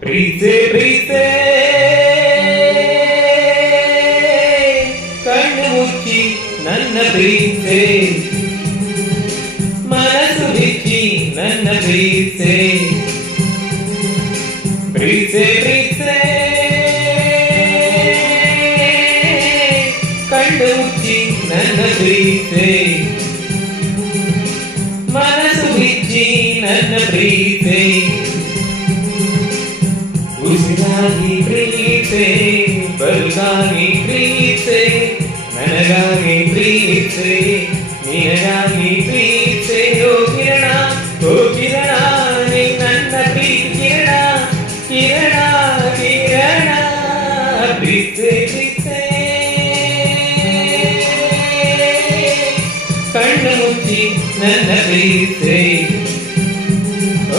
ಪ್ರೀತೆ ಪ್ರೀತೆ ಕಣ್ಣು ಮುಚ್ಚಿ ನನ್ನ ಪ್ರೀತೆ ಮನಸ್ಸು ಬಿಚ್ಚಿ ನನ್ನ ಪ್ರೀತೆ ಪ್ರೀತೆ ಪ್ರೀತೆ ಕಣ್ಣು ಮುಚ್ಚಿ ನನ್ನ ಪ್ರೀತೆ ಮನಸ್ಸು ಬಿಚ್ಚಿ ನನ್ನ ಪ್ರೀತೆ ಉಸಿರಾಗಿ ಪ್ರೀತೆ ಬದುಕಾಗಿ ಪ್ರೀತೆ ನನಗಾಗಿ ಪ್ರೀತೆ ನಿನಗಾಗಿ ಪ್ರೀತೆ ಓ ಕಿರಣ ನೀ ನನ್ನ ಪ್ರೀತಿ ಕಿರಣ ಕಿರಣ ಕಿರಣ ಪ್ರೀತೆ ಪ್ರೀತೆ ಕಣ್ಣು ಮುಚ್ಚಿ ನನ್ನ ಪ್ರೀತೆ